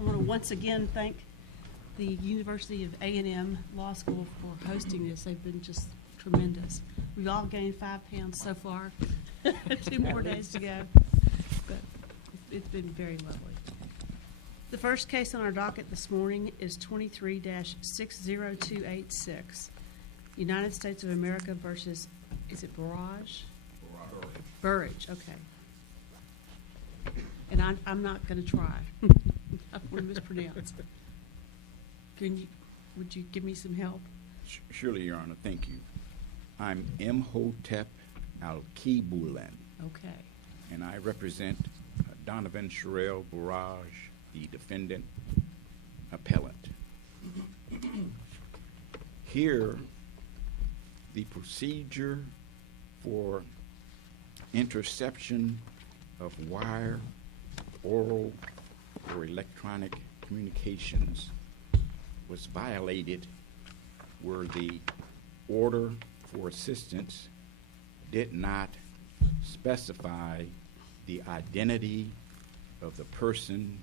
I want to once again thank the University of A&M Law School for hosting this. They've been just tremendous. We've all gained 5 pounds so far. 2 more days to go. But it's been very lovely. The first case on our docket this morning is 23-60286, United States of America versus, is it Bourrage? Bourrage, okay. And I'm not going to try. I want to mispronounce. Would you give me some help? Surely, Your Honor. Thank you. I'm Imhotep Alkebu-lan. Okay. And I represent Donovan Sherrill Bourrage, the defendant appellant. Here, the procedure for interception of wire, oral, or electronic communications was violated where the order for assistance did not specify the identity of the person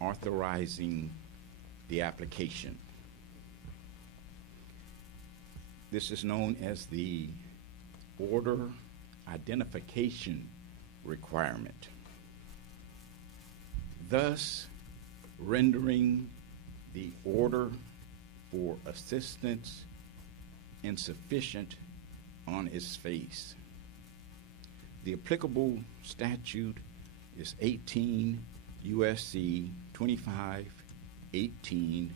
authorizing the application. This is known as the order identification requirement, thus rendering the order for assistance insufficient on its face. The applicable statute is 18 U.S.C. 2518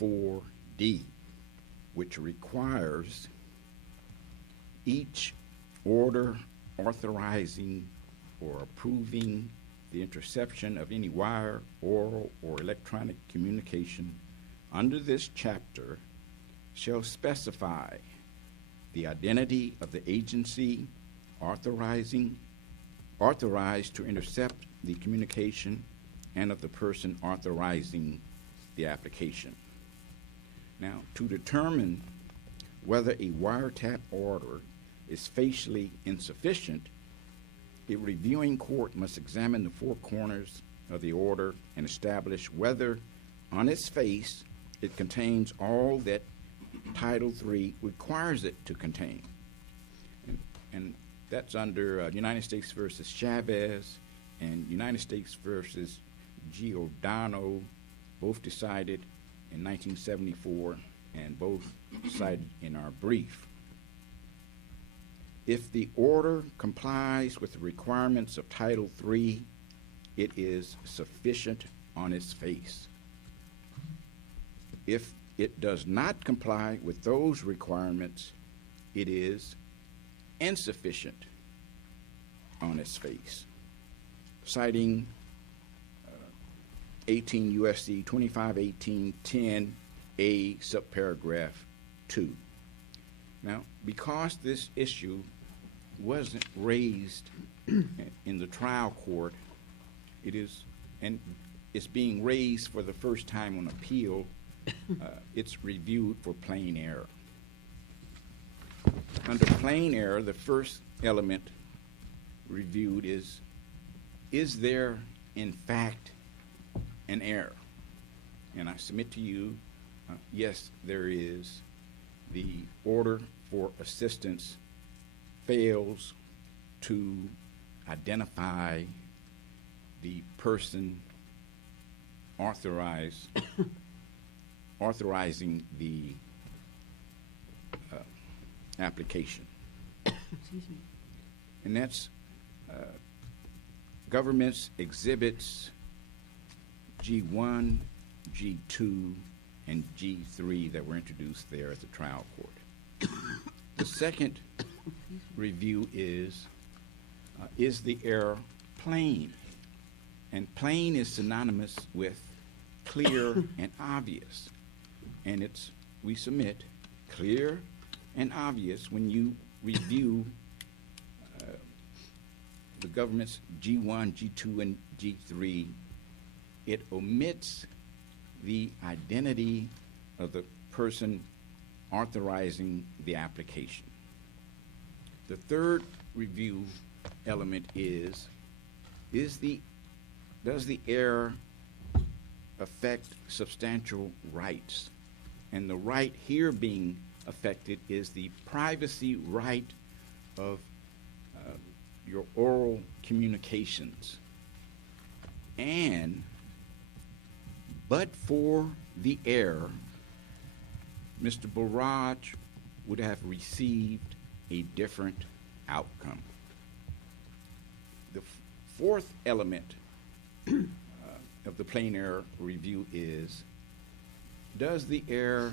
4D, which requires each order authorizing or approving the interception of any wire, oral, or electronic communication under this chapter shall specify the identity of the agency authorized to intercept the communication and of the person authorizing the application. Now, to determine whether a wiretap order is facially insufficient, a reviewing court must examine the 4 corners of the order and establish whether, on its face, it contains all that Title III requires it to contain. And that's under United States versus Chavez and United States versus Giordano, both decided in 1974 and both cited in our brief. If the order complies with the requirements of Title III, it is sufficient on its face. If it does not comply with those requirements, it is insufficient on its face. Citing 18 U.S.C. 2518 10A subparagraph 2. Now, because this issue wasn't raised in the trial court, it is, and it's being raised for the first time on appeal, it's reviewed for plain error. Under plain error, the first element reviewed is there in fact an error? And I submit to you, yes, there is. The order for assistance fails to identify the person authorizing the application. Excuse me. And that's government's exhibits G1, G2, and G3 that were introduced there at the trial court. The second review is the error plain? And plain is synonymous with clear and obvious. And we submit clear and obvious when you review the government's G1, G2, and G3. It omits the identity of the person authorizing the application. The third review element does the error affect substantial rights. And the right here being affected is the privacy right of your oral communications. And, but for the error, Mr. Bourrage would have received a different outcome. The fourth element of the plain error review is, does the error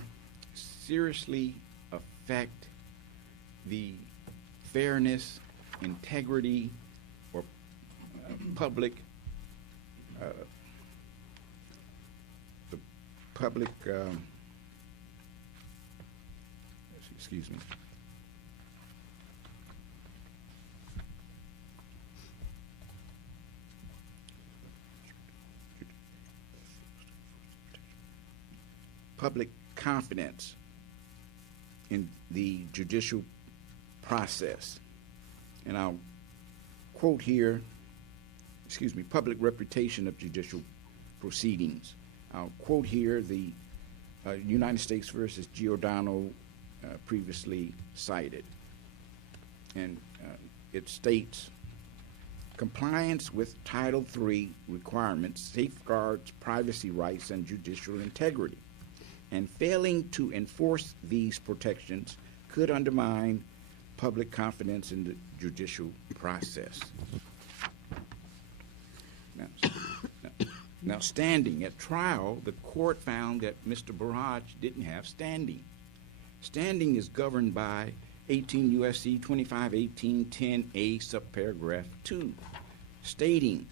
seriously affect the fairness, integrity, or public excuse me. Public confidence in the judicial process. And I'll quote here, public reputation of judicial proceedings. I'll quote here the United States versus Giordano previously cited. And it states, compliance with Title III requirements safeguards privacy rights and judicial integrity, and failing to enforce these protections could undermine public confidence in the judicial process. Now, standing at trial, the court found that Mr. Bourrage didn't have standing. Standing is governed by 18 U.S.C. 2518-10A subparagraph 2, stating,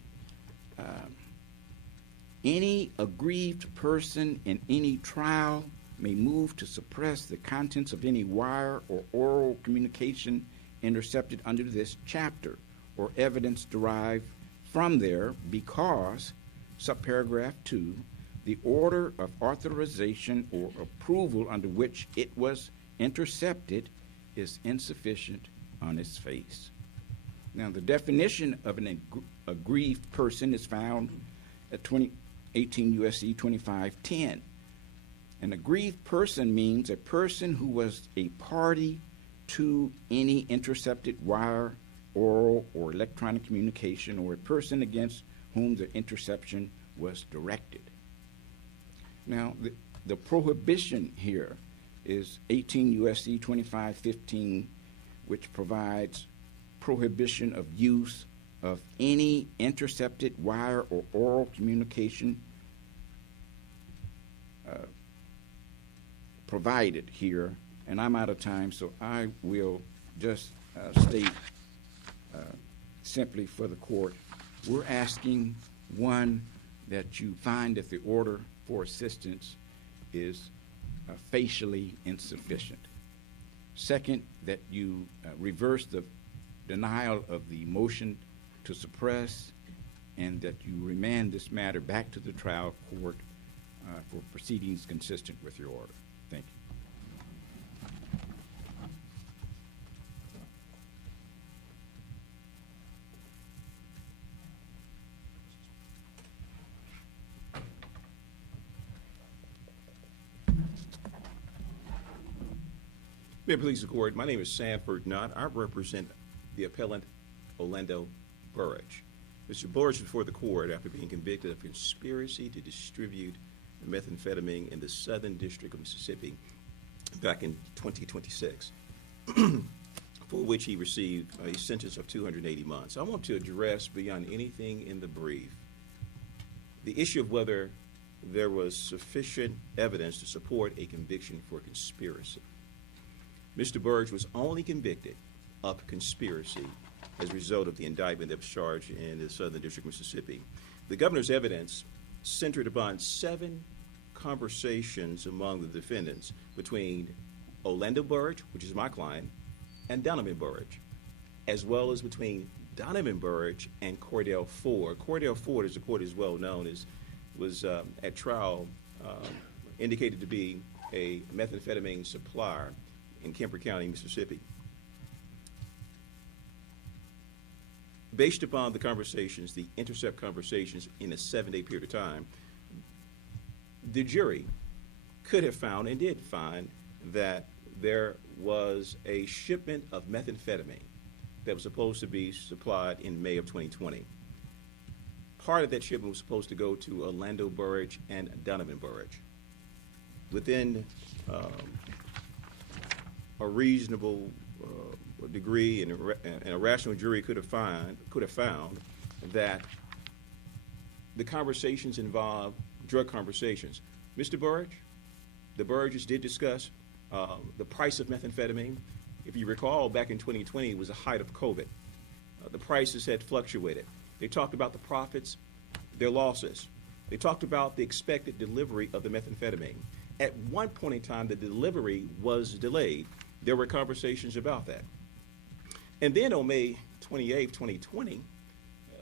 any aggrieved person in any trial may move to suppress the contents of any wire or oral communication intercepted under this chapter or evidence derived from there because, subparagraph 2, the order of authorization or approval under which it was intercepted is insufficient on its face. Now, the definition of an aggrieved person is found at 18 U.S.C. 2510. An aggrieved person means a person who was a party to any intercepted wire, oral, or electronic communication, or a person against whom the interception was directed. Now, the prohibition here is 18 U.S.C. 2515, which provides prohibition of use of any intercepted wire or oral communication provided here. And I'm out of time, so I will just state simply for the court, we're asking, one, that you find that the order for assistance is facially insufficient. Second, that you reverse the denial of the motion to suppress, and that you remand this matter back to the trial court for proceedings consistent with your order. Thank you. May it please the court, my name is Sanford Knott. I represent the appellant Orlando Bourrage. Mr. Bourrage is before the court after being convicted of conspiracy to distribute methamphetamine in the Southern District of Mississippi back in 2026, for which he received a sentence of 280 months. I want to address, beyond anything in the brief, the issue of whether there was sufficient evidence to support a conviction for conspiracy. Mr. Bourrage was only convicted of conspiracy as a result of the indictment that was charged in the Southern District of Mississippi. The governor's evidence centered upon 7 conversations among the defendants between Orlando Bourrage, which is my client, and Donovan Bourrage, as well as between Donovan Bourrage and Cordell Ford. Cordell Ford, as the court is well known, was at trial indicated to be a methamphetamine supplier in Kemper County, Mississippi. Based upon the conversations, the intercept conversations in a 7-day period of time, the jury could have found and did find that there was a shipment of methamphetamine that was supposed to be supplied in May of 2020. Part of that shipment was supposed to go to Orlando Bourrage and Donovan Bourrage. Within a reasonable degree, and a rational jury could have found that the conversations involved drug conversations. Mr. Bourrage, the Bourrages did discuss the price of methamphetamine. If you recall, back in 2020, it was the height of COVID. The prices had fluctuated. They talked about the profits, their losses. They talked about the expected delivery of the methamphetamine. At one point in time, the delivery was delayed. There were conversations about that. And then on May 28, 2020,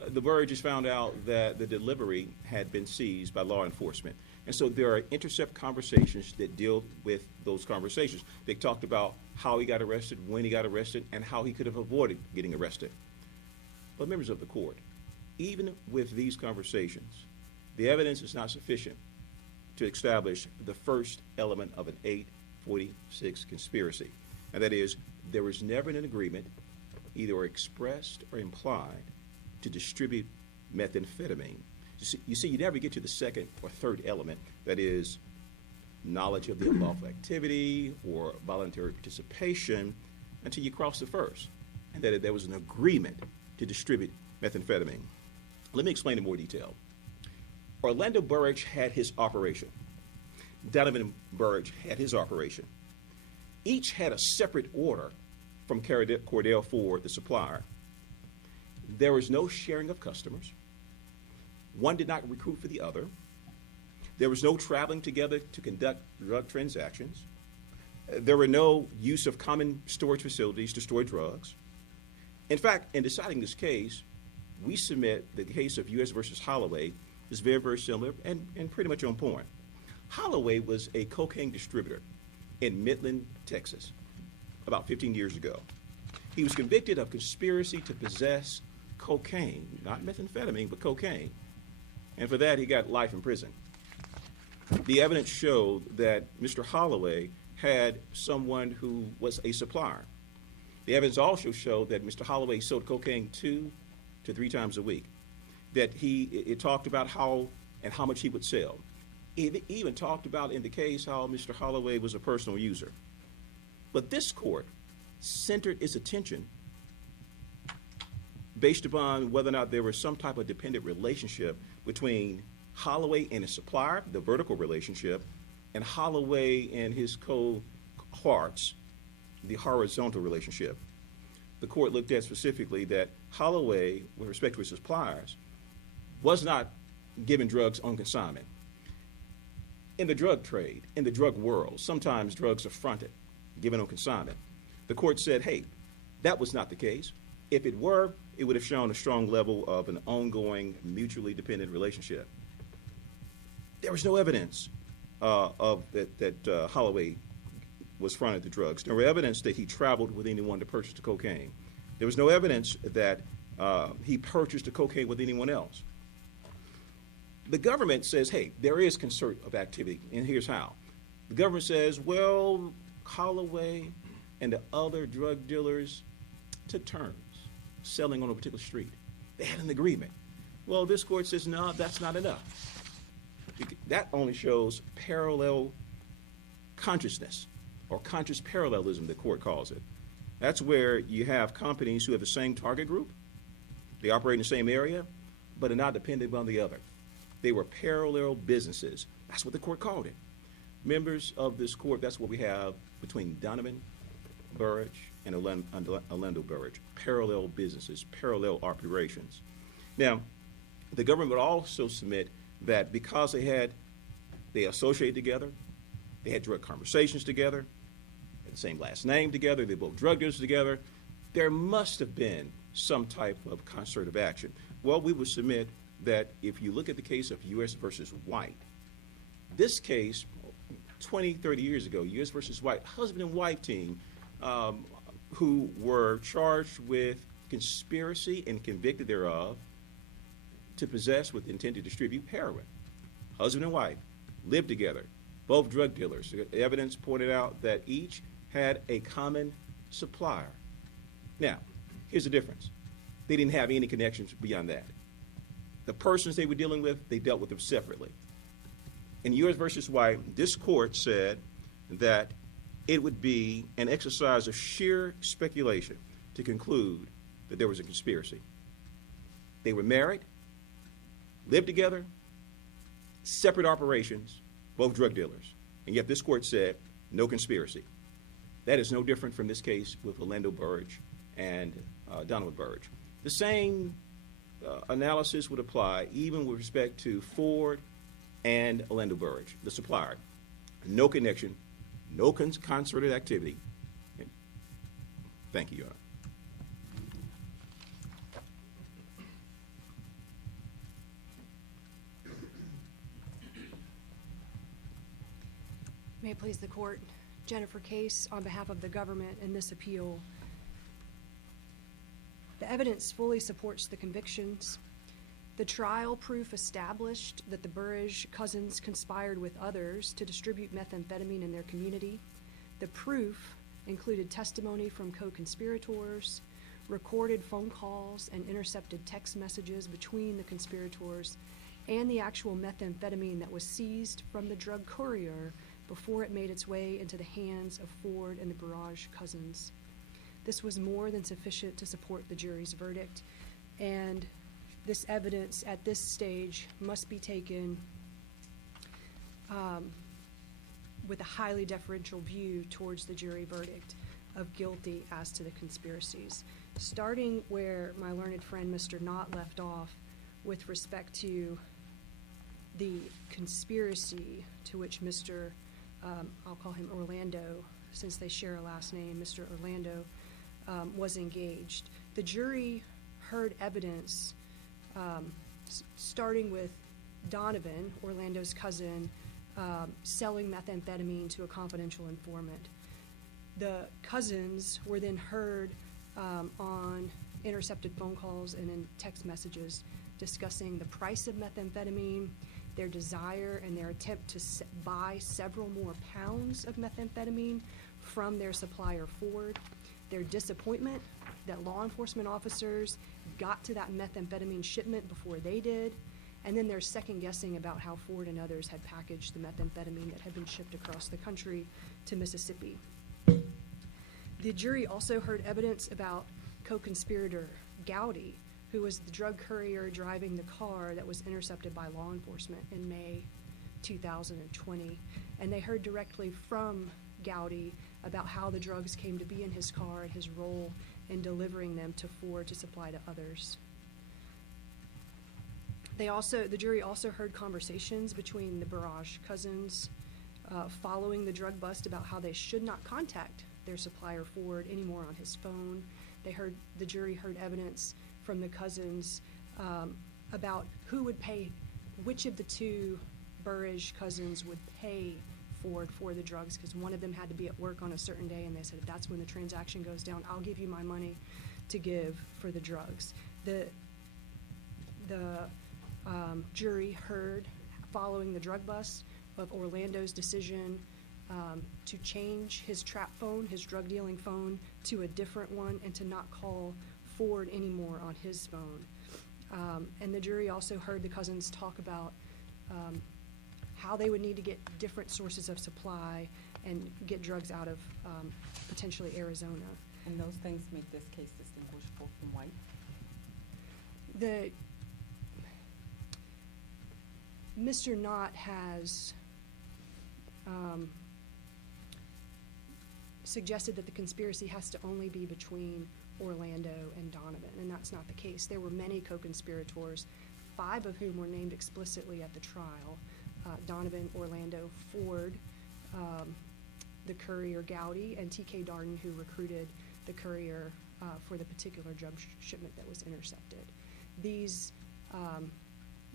the Bourrages found out that the delivery had been seized by law enforcement. And so there are intercept conversations that deal with those conversations. They talked about how he got arrested, when he got arrested, and how he could have avoided getting arrested. But members of the court, even with these conversations, the evidence is not sufficient to establish the first element of an 846 conspiracy. And that is, there was never an agreement, either expressed or implied, to distribute methamphetamine. You see, you never get to the second or third element, that is, knowledge of the unlawful activity or voluntary participation, until you cross the first, and that there was an agreement to distribute methamphetamine. Let me explain in more detail. Orlando Bourrage had his operation. Donovan Bourrage had his operation. Each had a separate order from Cordell Ford, the supplier. There was no sharing of customers. One did not recruit for the other. There was no traveling together to conduct drug transactions. There were no use of common storage facilities to store drugs. In fact, in deciding this case, we submit that the case of U.S. versus Holloway is very, very similar and pretty much on point. Holloway was a cocaine distributor in Midland, Texas, about 15 years ago. He was convicted of conspiracy to possess cocaine, not methamphetamine, but cocaine. And for that, he got life in prison. The evidence showed that Mr. Holloway had someone who was a supplier. The evidence also showed that Mr. Holloway sold cocaine 2 to 3 times a week. That it talked about how and how much he would sell. It even talked about in the case how Mr. Holloway was a personal user. But this court centered its attention based upon whether or not there was some type of dependent relationship between Holloway and his supplier, the vertical relationship, and Holloway and his cohorts, the horizontal relationship. The court looked at specifically that Holloway, with respect to his suppliers, was not giving drugs on consignment. In the drug trade, in the drug world, sometimes drugs are fronted, given on consignment. The court said, hey, that was not the case. If it were, it would have shown a strong level of an ongoing, mutually dependent relationship. There was no evidence that Holloway was fronted the drugs. There was evidence that he traveled with anyone to purchase the cocaine. There was no evidence that he purchased the cocaine with anyone else. The government says, hey, there is concert of activity, and here's how. The government says, well, Holloway and the other drug dealers took turns selling on a particular street. They had an agreement. Well, this court says, no, that's not enough. That only shows parallel consciousness, or conscious parallelism, the court calls it. That's where you have companies who have the same target group, they operate in the same area, but are not dependent on the other. They were parallel businesses. That's what the court called it. Members of this court, that's what we have between Donovan Bourrage and Orlando Bourrage. Parallel businesses, parallel operations. Now, the government would also submit that because they associated together, they had drug conversations together, had the same last name together, they both drug dealers together, there must have been some type of concert of action. Well, we would submit that if you look at the case of U.S. versus White, this case, 20, 30 years ago, U.S. versus White, husband and wife team who were charged with conspiracy and convicted thereof to possess with intent to distribute heroin. Husband and wife, lived together, both drug dealers. The evidence pointed out that each had a common supplier. Now, here's the difference. They didn't have any connections beyond that. The persons they were dealing with, they dealt with them separately. In U.S. versus White, this court said that it would be an exercise of sheer speculation to conclude that there was a conspiracy. They were married, lived together, separate operations, both drug dealers. And yet this court said no conspiracy. That is no different from this case with Orlando Bourrage and Donovan Bourrage. The same analysis would apply even with respect to Ford and Orlando Bourrage, the supplier. No connection, no concerted activity. Thank you, Your Honor. May it please the court, Jennifer Case on behalf of the government in this appeal. The evidence fully supports the convictions. The trial proof established that the Bourrage cousins conspired with others to distribute methamphetamine in their community. The proof included testimony from co-conspirators, recorded phone calls and intercepted text messages between the conspirators, and the actual methamphetamine that was seized from the drug courier before it made its way into the hands of Ford and the Bourrage cousins. This was more than sufficient to support the jury's verdict, and this evidence at this stage must be taken with a highly deferential view towards the jury verdict of guilty as to the conspiracies. Starting where my learned friend Mr. Knott left off with respect to the conspiracy to which Mr. I'll call him Orlando, since they share a last name, Mr. Orlando, was engaged. The jury heard evidence starting with Donovan, Orlando's cousin, selling methamphetamine to a confidential informant. The cousins were then heard on intercepted phone calls and in text messages discussing the price of methamphetamine, their desire and their attempt to buy several more pounds of methamphetamine from their supplier Ford, their disappointment that law enforcement officers got to that methamphetamine shipment before they did, and then their second guessing about how Ford and others had packaged the methamphetamine that had been shipped across the country to Mississippi. The jury also heard evidence about co-conspirator Gowdy, who was the drug courier driving the car that was intercepted by law enforcement in May 2020. And they heard directly from Gowdy about how the drugs came to be in his car and his role in delivering them to Ford to supply to others. The jury also heard conversations between the Bourrage cousins following the drug bust about how they should not contact their supplier Ford anymore on his phone. The jury heard evidence from the cousins about who would pay, which of the two Bourrage cousins would pay Ford for the drugs, because one of them had to be at work on a certain day, and they said, if that's when the transaction goes down, I'll give you my money to give for the drugs. The jury heard, following the drug bust, of Orlando's decision to change his trap phone, his drug dealing phone, to a different one and to not call Ford anymore on his phone. And the jury also heard the cousins talk about how they would need to get different sources of supply and get drugs out of potentially Arizona. And those things make this case distinguishable from White? Mr. Knott has suggested that the conspiracy has to only be between Orlando and Donovan, and that's not the case. There were many co-conspirators, 5 of whom were named explicitly at the trial: Donovan, Orlando, Ford, the courier Gowdy, and T.K. Darden, who recruited the courier for the particular drug shipment that was intercepted. These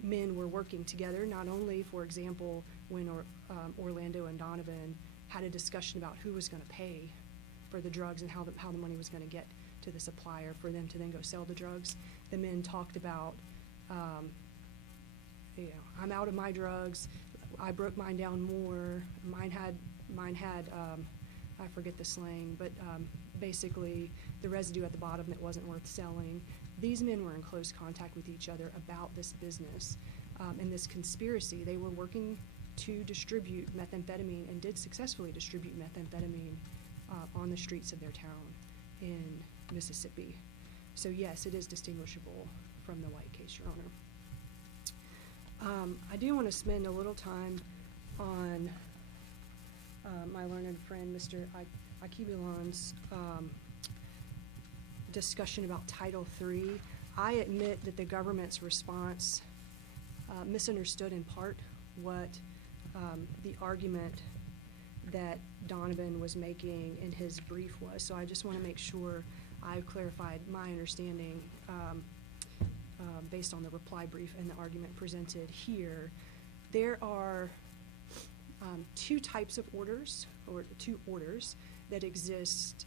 men were working together, not only, for example, when Orlando and Donovan had a discussion about who was going to pay for the drugs and how the money was going to get to the supplier for them to then go sell the drugs. The men talked about, I'm out of my drugs, I broke mine down more. Mine had, I forget the slang, but basically the residue at the bottom that wasn't worth selling. These men were in close contact with each other about this business and this conspiracy. They were working to distribute methamphetamine and did successfully distribute methamphetamine on the streets of their town in Mississippi. So yes, it is distinguishable from the White case, Your Honor. I do want to spend a little time on my learned friend, Mr. Alkebu-lan's discussion about Title III. I admit that the government's response misunderstood in part what the argument that Donovan was making in his brief was. So I just want to make sure I've clarified my understanding based on the reply brief and the argument presented here. There are two types of orders, or two orders, that exist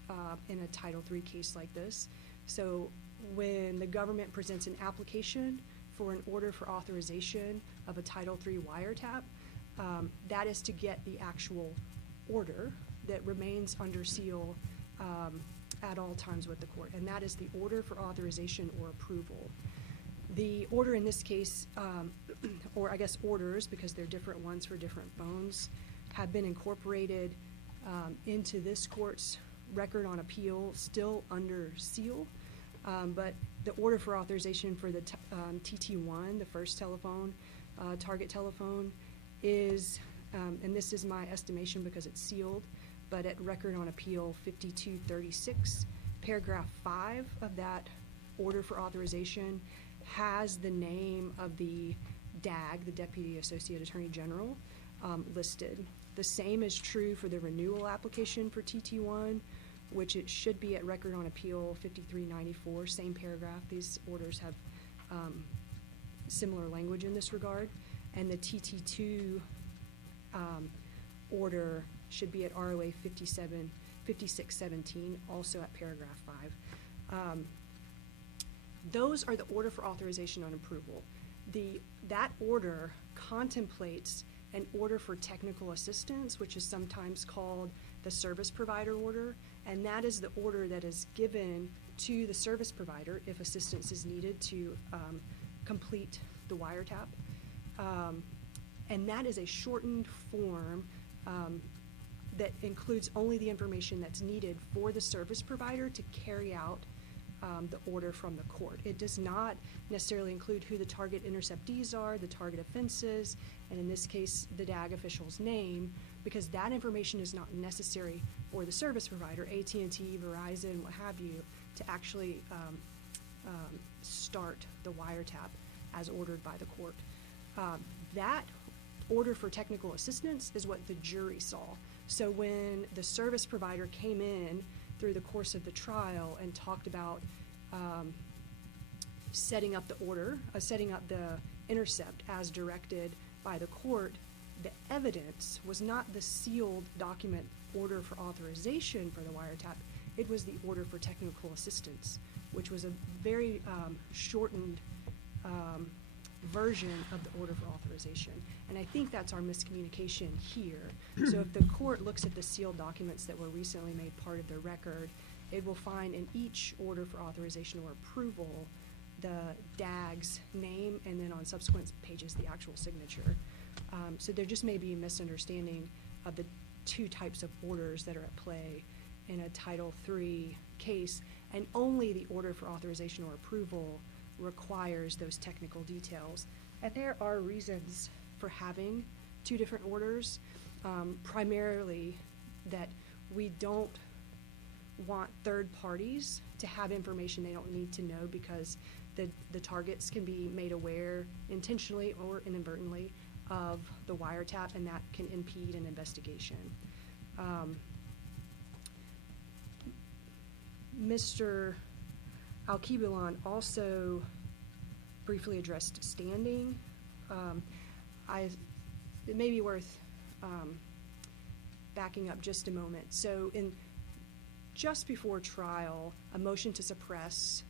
in a Title III case like this. So when the government presents an application for an order for authorization of a Title III wiretap, that is to get the actual order that remains under seal at all times with the court, and that is the order for authorization or approval. The order in this case, or I guess orders, because they're different ones for different bones, have been incorporated into this court's record on appeal, still under seal. But the order for authorization for the TT1, the first telephone, target telephone, is, and this is my estimation because it's sealed, but at record on appeal 5236, paragraph 5 of that order for authorization has the name of the DAG, the Deputy Associate Attorney General, listed. The same is true for the renewal application for TT1, which it should be at record on appeal 5394, same paragraph. These orders have similar language in this regard. And the TT2 order should be at ROA 5617, also at paragraph 5. Those are the order for authorization and approval. That order contemplates an order for technical assistance, which is sometimes called the service provider order, and that is the order that is given to the service provider if assistance is needed to complete the wiretap. And that is a shortened form that includes only the information that's needed for the service provider to carry out the order from the court. It does not necessarily include who the target interceptees are, the target offenses, and in this case, the DAG official's name, because that information is not necessary for the service provider, AT&T, Verizon, what have you, to actually start the wiretap as ordered by the court. That order for technical assistance is what the jury saw. So when the service provider came in through the course of the trial and talked about setting up the order, setting up the intercept as directed by the court, the evidence was not the sealed document order for authorization for the wiretap, it was the order for technical assistance, which was a very shortened version of the order for authorization. And I think that's our miscommunication here. So if the court looks at the sealed documents that were recently made part of the record, it will find in each order for authorization or approval the DAG's name, and then on subsequent pages the actual signature. So there just may be a misunderstanding of the two types of orders that are at play in a Title III case, and only the order for authorization or approval requires those technical details. And there are reasons for having two different orders, primarily that we don't want third parties to have information they don't need to know, because the targets can be made aware intentionally or inadvertently of the wiretap, and that can impede an investigation. Mr. Alkebu-lan also briefly addressed standing. It may be worth backing up just a moment. So just before trial, a motion to suppress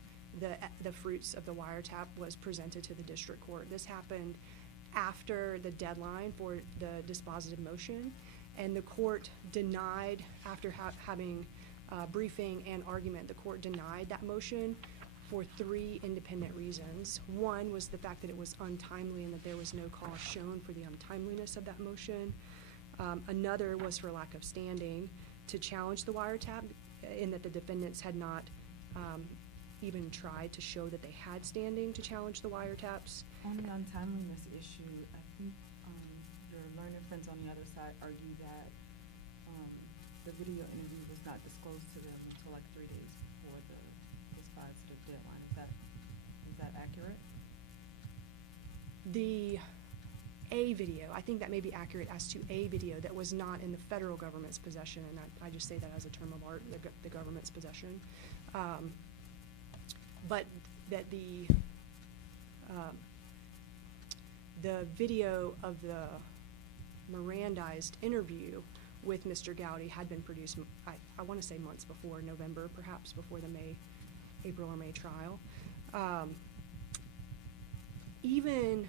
the fruits of the wiretap was presented to the district court. This happened after the deadline for the dispositive motion, and the court denied, after having briefing and argument, the court denied that motion for 3 independent reasons. One was the fact that it was untimely and that there was no cause shown for the untimeliness of that motion. Another was for lack of standing to challenge the wiretap, in that the defendants had not even tried to show that they had standing to challenge the wiretaps. On the untimeliness issue, I think your learned friends on the other side argue that the video interview was not disclosed to them until like 3 days before the dispositive deadline. Is that accurate? A video, I think that may be accurate as to a video that was not in the federal government's possession, and I just say that as a term of art, the government's possession. But that the video of the Mirandized interview with Mr. Gowdy had been produced, I want to say months before, November perhaps, before the April or May trial. Even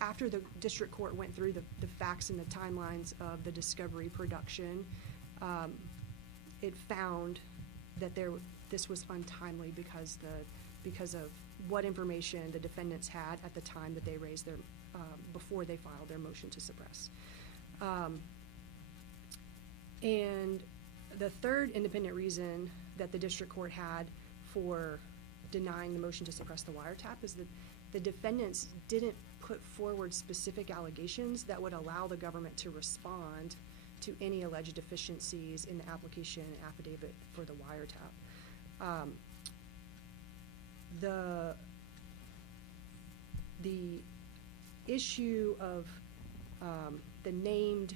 after the district court went through the facts and the timelines of the discovery production, it found that this was untimely because of what information the defendants had at the time that they raised their before they filed their motion to suppress. And the third independent reason that the district court had for denying the motion to suppress the wiretap is that the defendants didn't put forward specific allegations that would allow the government to respond to any alleged deficiencies in the application and affidavit for the wiretap. The issue of the named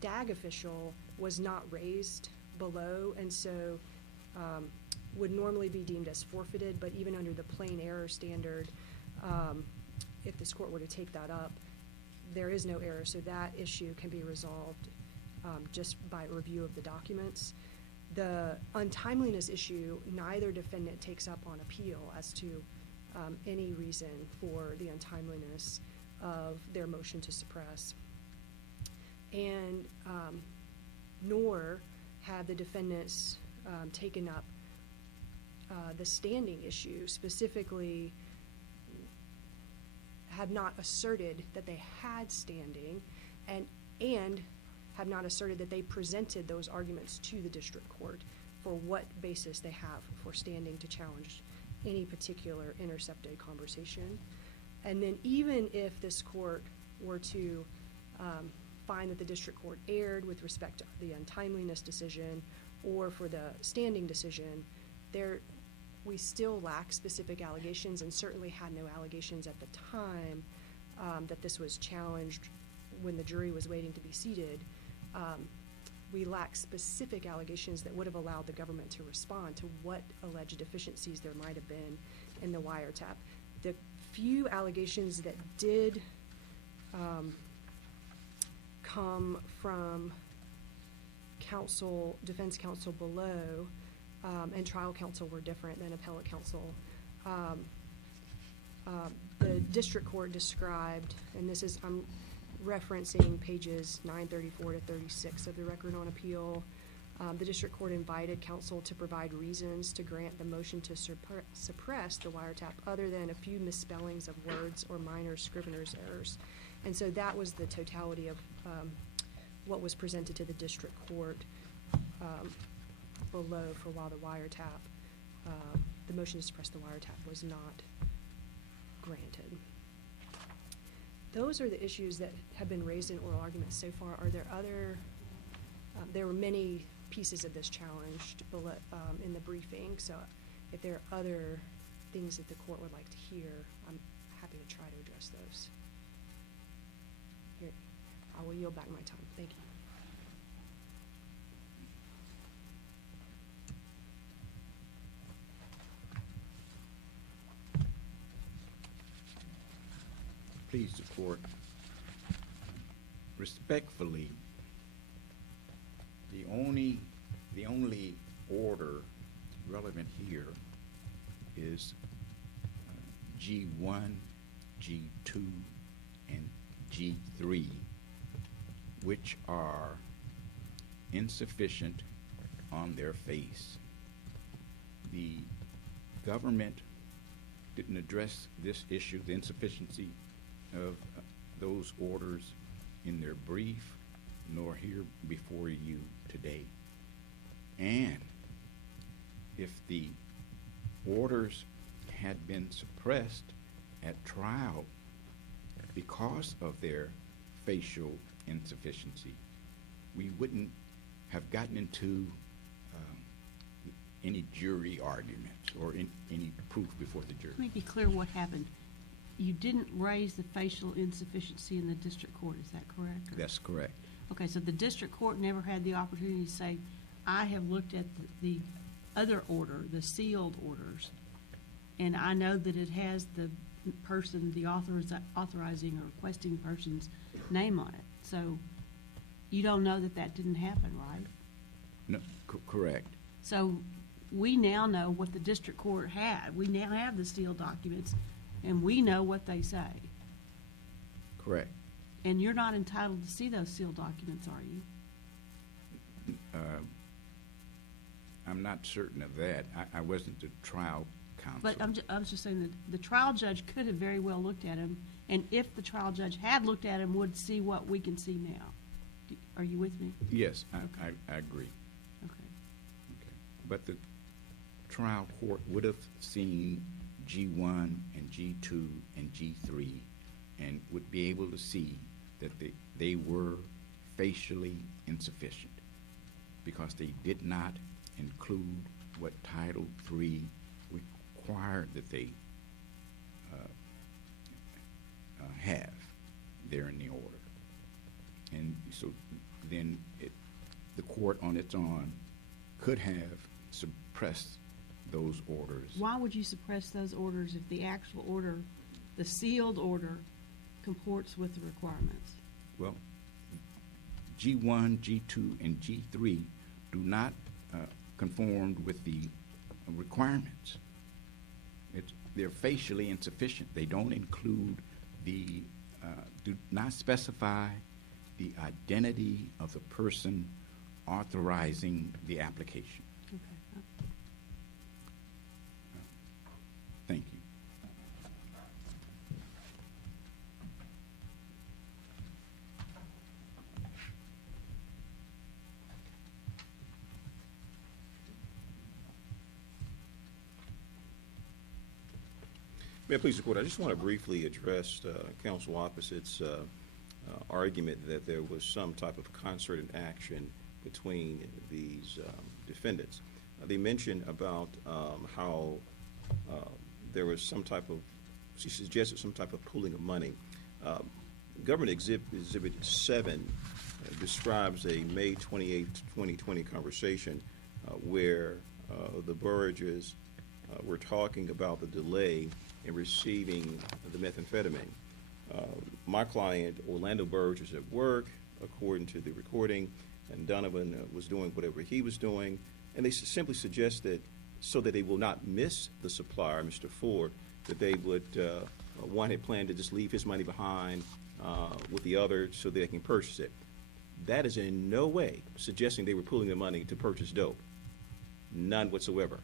DAG official was not raised below, and so would normally be deemed as forfeited, but even under the plain error standard, if this court were to take that up, there is no error, so that issue can be resolved just by review of the documents. The untimeliness issue, neither defendant takes up on appeal as to any reason for the untimeliness of their motion to suppress. And nor have the defendants taken up the standing issue, specifically have not asserted that they had standing, and have not asserted that they presented those arguments to the district court for what basis they have for standing to challenge any particular intercepted conversation. And then even if this court were to find that the district court erred with respect to the untimeliness decision or for the standing decision, we still lack specific allegations, and certainly had no allegations at the time that this was challenged when the jury was waiting to be seated. We lack specific allegations that would have allowed the government to respond to what alleged deficiencies there might have been in the wiretap. The few allegations that did come from defense counsel below, and trial counsel were different than appellate counsel. The district court described, and this is, I'm referencing pages 934 to 36 of the record on appeal. The district court invited counsel to provide reasons to grant the motion to suppress the wiretap other than a few misspellings of words or minor scrivener's errors. And so that was the totality of what was presented to the district court below for while the wiretap, the motion to suppress the wiretap was not granted. Those are the issues that have been raised in oral arguments so far. Are there other, there were many pieces of this challenged in the briefing, so if there are other things that the court would like to hear, I'm happy to try to address those. Here, I will yield back my time. Thank you. Please, the court. Respectfully, the only order relevant here is G1, G2, and G3, which are insufficient on their face. The government didn't address this issue, the insufficiency of those orders, in their brief, nor here before you today. And if the orders had been suppressed at trial because of their facial insufficiency, we wouldn't have gotten into any jury arguments or any proof before the jury. Let me be clear what happened. You didn't raise the facial insufficiency in the district court, is that correct? That's correct. Okay, so the district court never had the opportunity to say, I have looked at the other order, the sealed orders, and I know that it has the person, the authorizing or requesting person's name on it. So you don't know that that didn't happen, right? No, correct. So we now know what the district court had. We now have the sealed documents, and we know what they say. Correct. And you're not entitled to see those sealed documents, are you? I'm not certain of that. I wasn't the trial counsel. But I was just saying that the trial judge could have very well looked at them, and if the trial judge had looked at them, would see what we can see now. Are you with me? Yes, Okay. I agree. Okay. Okay. But the trial court would have seen G1 and G2 and G3 and would be able to see that they were facially insufficient because they did not include what Title III required that they have there in the order. And so then the court on its own could have suppressed those orders. Why would you suppress those orders if the actual order, the sealed order, comports with the requirements? Well, G1, G2, and G3 do not conform with the requirements. They're facially insufficient. They don't include do not specify the identity of the person authorizing the application. Okay. Thank you. May I please report? I just want to briefly address counsel opposite's argument that there was some type of concerted action between these defendants. They mentioned about how there was some type of, she suggested some type of pooling of money. Government Exhibit 7 describes a May 28, 2020 conversation where the Bourrages were talking about the delay in receiving the methamphetamine. My client, Orlando Bourrage, was at work, according to the recording, and Donovan was doing whatever he was doing, and they simply suggested, so that they will not miss the supplier, Mr. Ford, that they would, one had planned to just leave his money behind with the other so they can purchase it. That is in no way suggesting they were pooling their money to purchase dope. None whatsoever.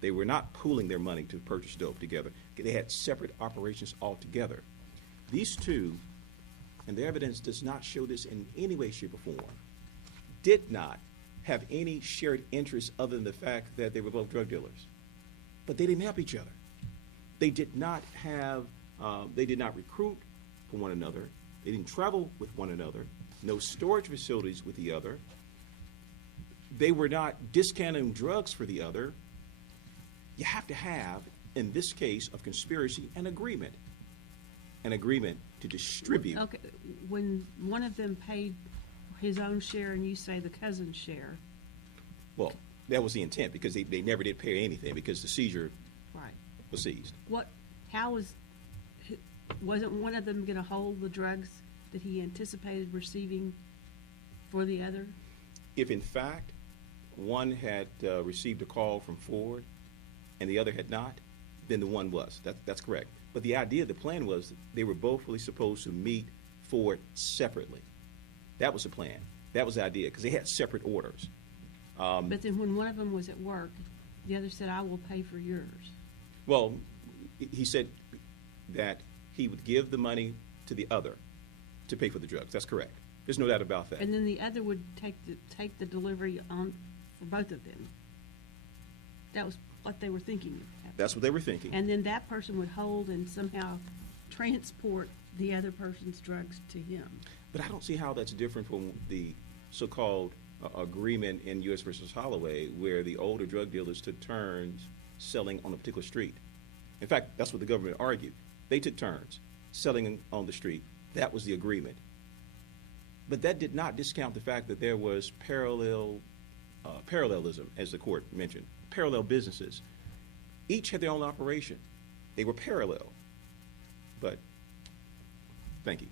They were not pooling their money to purchase dope together. They had separate operations altogether. These two, and the evidence does not show this in any way, shape, or form, did not have any shared interests other than the fact that they were both drug dealers. But they didn't help each other. They did not have, they did not recruit for one another. They didn't travel with one another. No storage facilities with the other. They were not discounting drugs for the other. You have to have, in this case of conspiracy, an agreement to distribute. Okay, when one of them paid his own share and you say the cousin's share. Well, that was the intent, because they never did pay anything because the seizure Right. was seized. Wasn't one of them going to hold the drugs that he anticipated receiving for the other? If in fact one had received a call from Ford and the other had not, than the one was. That's correct. But the idea, the plan was that they were both really supposed to meet for it separately. That was the plan. That was the idea, because they had separate orders. But then when one of them was at work, the other said, I will pay for yours. Well, he said that he would give the money to the other to pay for the drugs. That's correct. There's no doubt about that. And then the other would take the delivery on for both of them. That was what they were thinking. That's what they were thinking. And then that person would hold and somehow transport the other person's drugs to him. But I don't see how that's different from the so-called agreement in U.S. versus Holloway, where the older drug dealers took turns selling on a particular street. In fact, that's what the government argued. They took turns selling on the street. That was the agreement. But that did not discount the fact that there was parallelism, as the court mentioned, parallel businesses. Each had their own operation. They were parallel. But thank you.